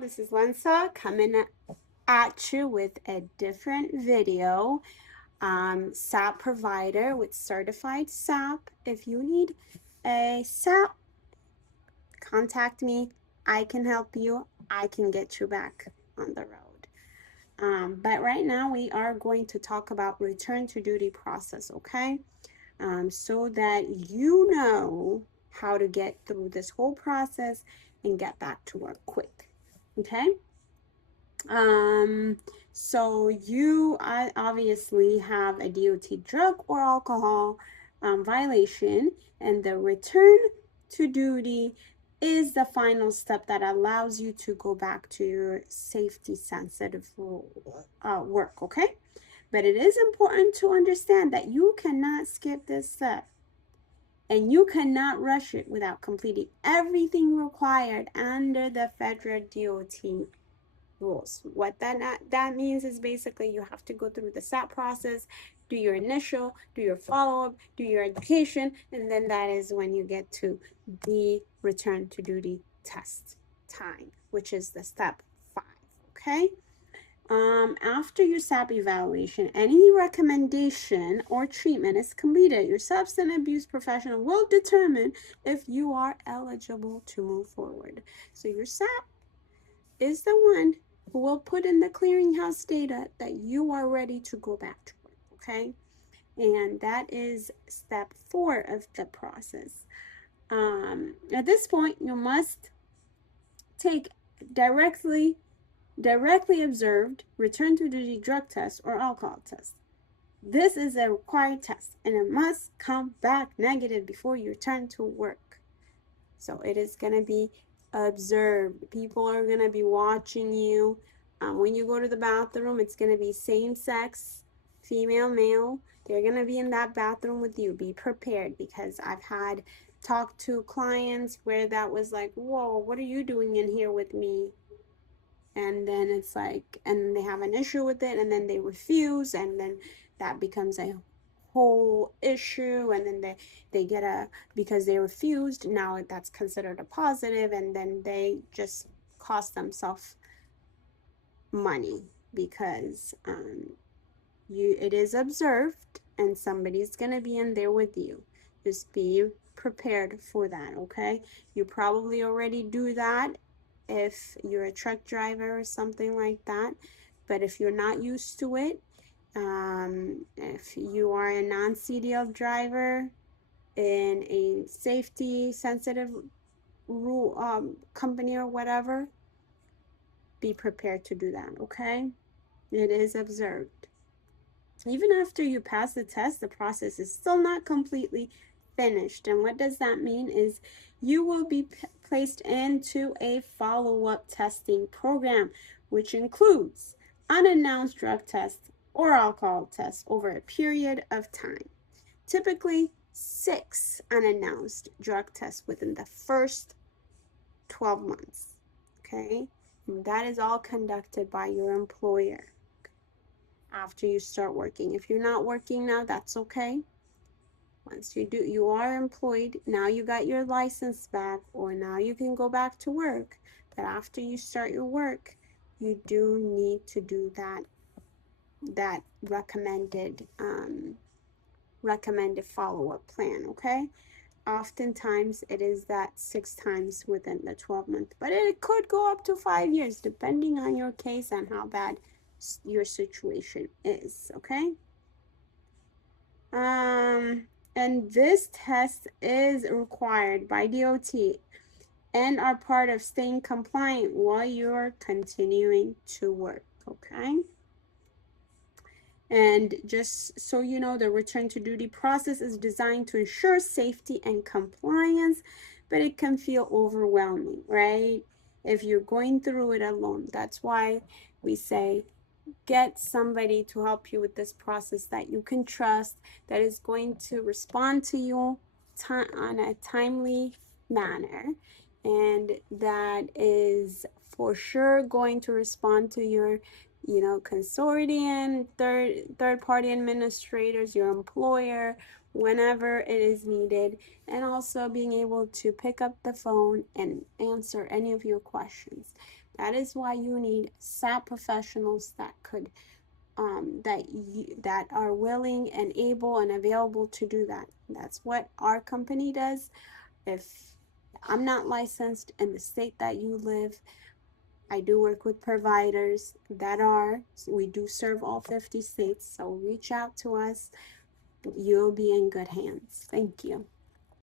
this is Lensa coming at you with a different video. SAP provider with certified SAP. If you need a SAP, contact me. I can help you. I can get you back on the road. But right now we are going to talk about return to duty process, okay? So that you know how to get through this whole process and get back to work quick, okay? So you obviously have a DOT drug or alcohol violation, and the return to duty is the final step that allows you to go back to your safety sensitive work, okay? But it is important to understand that you cannot skip this step and you cannot rush it without completing everything required under the federal DOT rules. What that means is basically you have to go through the SAP process, do your initial, do your follow-up, do your education, and then that is when you get to the return to duty test time, which is the step 5, okay? After your SAP evaluation, any recommendation or treatment is completed, your substance abuse professional will determine if you are eligible to move forward. So your SAP is the one who will put in the clearinghouse data that you are ready to go back to work, okay? And that is step 4 of the process. At this point, you must take directly observed return to duty drug test or alcohol test. This is a required test and it must come back negative before you return to work. So it is going to be observed. People are going to be watching you. When you go to the bathroom, it's going to be same sex, female, male. They're going to be in that bathroom with you. Be prepared, because I've had talked to clients where that was like, whoa, what are you doing in here with me? And then it's like, and they have an issue with it, and then they refuse, and then that becomes a whole issue, and then they get because they refused, now that's considered a positive, and then they just cost themselves money because it is observed and somebody's gonna be in there with you. Just be prepared for that, okay? You probably already do that if you're a truck driver or something like that, but if you're not used to it, if you are a non-CDL driver in a safety sensitive rule company or whatever, be prepared to do that, okay? It is observed. Even after you pass the test, the process is still not completely finished. And what does that mean is you will be placed into a follow-up testing program, which includes unannounced drug tests or alcohol tests over a period of time. Typically 6 unannounced drug tests within the first 12 months, okay? And that is all conducted by your employer after you start working. If you're not working now, that's okay. Once you are employed, now you got your license back, or now you can go back to work. But after you start your work, you do need to do that recommended follow-up plan, okay? Oftentimes it is that 6 times within the 12 months, but it could go up to 5 years depending on your case and how bad your situation is, okay? And this test is required by DOT and are part of staying compliant while you're continuing to work, okay? And just so you know, the return to duty process is designed to ensure safety and compliance, but it can feel overwhelming, right? If you're going through it alone. That's why we say get somebody to help you with this process that you can trust, that is going to respond to you on a timely manner, and that is for sure going to respond to your consortium, third party administrators, your employer, whenever it is needed, and also being able to pick up the phone and answer any of your questions. That is why you need SAP professionals that could that are willing and able and available to do that. That's what our company does. If I'm not licensed in the state that you live, I do work with providers that are. We do serve all 50 states, so reach out to us. You'll be in good hands. Thank you.